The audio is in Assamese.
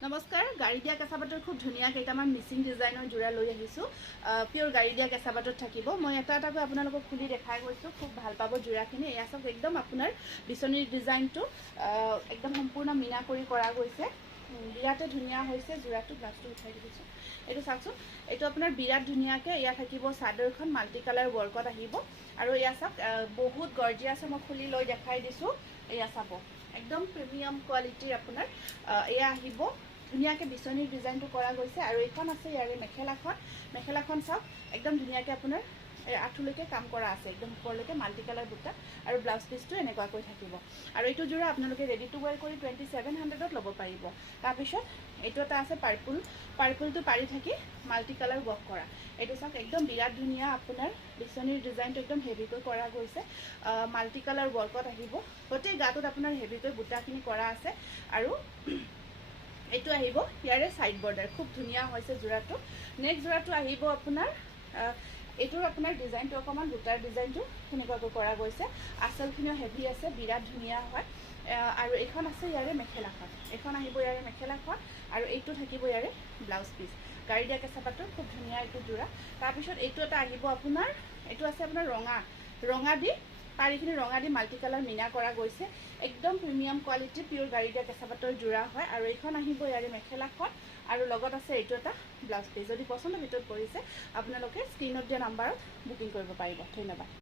নমস্কাৰ গাড়ী দিয়া কেঁচাপাতৰ খুব ধুনীয়া কেইটামান মিচিং ডিজাইনৰ জোৰা লৈ আহিছোঁ পিয়ৰ গাড়ী দিয়া কেঁচাপাতত থাকিব মই এটা এটাকৈ আপোনালোকক খুলি দেখাই গৈছোঁ খুব ভাল পাব জোৰাখিনি এয়া চাওক একদম আপোনাৰ বিচনীৰ ডিজাইনটো একদম সম্পূৰ্ণ মিনা কৰি কৰা গৈছে বিৰাটে ধুনীয়া হৈছে জোৰাটো গ্লাছটো উঠাই দিছোঁ এইটো চাওকচোন এইটো আপোনাৰ বিৰাট ধুনীয়াকৈ এয়া থাকিব চাদৰখন মাল্টি কালাৰ ৱৰ্কত আহিব আৰু এয়া চাওক বহুত গৰ্জিয়াছ মই খুলি লৈ দেখাই দিছোঁ এয়া চাব একদম প্ৰিমিয়াম কোৱালিটিৰ আপোনাৰ এয়া আহিব ধুনীয়াকৈ বিচনীৰ ডিজাইনটো কৰা গৈছে আৰু এইখন আছে ইয়াৰে মেখেলাখন চাওক একদম ধুনীয়াকৈ আপোনাৰ আঁঠুলৈকে কাম কৰা আছে একদম ওপৰলৈকে মাল্টি কালাৰ বুটা আৰু ব্লাউজ পিচটো এনেকুৱাকৈ থাকিব আৰু এইটো জোৰা আপোনালোকে ৰেডি টু ৱেৰ কৰি 2700ত ল'ব পাৰিব তাৰপিছত এইটো এটা আছে পাৰ্পলটো পাৰি থাকি মাল্টি কালাৰ ৱৰ্ক কৰা এইটো চাওক একদম বিৰাট ধুনীয়া আপোনাৰ বিচনীৰ ডিজাইনটো একদম হেভিকৈ কৰা গৈছে মাল্টি কালাৰ ৱৰ্কত আহিব গোটেই গাটোত আপোনাৰ হেভিকৈ বুটাখিনি কৰা আছে আৰু এইটো আহিব ইয়াৰে সাইড বৰ্ডাৰ খুব ধুনীয়া হৈছে জোৰাটো নেক্সট জোৰাটো আহিব আপোনাৰ এইটোৰ আপোনাৰ ডিজাইনটো অকণমান বুটাৰ ডিজাইনটো সেনেকুৱাকৈ কৰা গৈছে আঁচলখিনিও হেভি আছে বিৰাট ধুনীয়া হয় আৰু এইখন আছে ইয়াৰে মেখেলাখন এইখন আহিব ইয়াৰে মেখেলাখন আৰু এইটো থাকিব ইয়াৰে ব্লাউজ পিচ গাড়ী দিয়া কেঁচাপাতৰ খুব ধুনীয়া এইটো জোৰা তাৰপিছত এইটো এটা আহিব আপোনাৰ এইটো আছে আপোনাৰ ৰঙা দি পাৰিখিনি ৰঙা দি মাল্টি কালাৰ মিনা কৰা গৈছে একদম প্ৰিমিয়াম কোৱালিটিৰ পিয়ৰ গাড়ী দিয়া কেঁচাপাতৰ জোৰা হয় আৰু এইখন আহিব ইয়াৰে মেখেলাখন আৰু লগত আছে এইটো এটা ব্লাউজ পিচ যদি পচন্দৰ ভিতৰত পৰিছে আপোনালোকে স্ক্ৰীনত দিয়া নাম্বাৰত বুকিং কৰিব পাৰিব ধন্যবাদ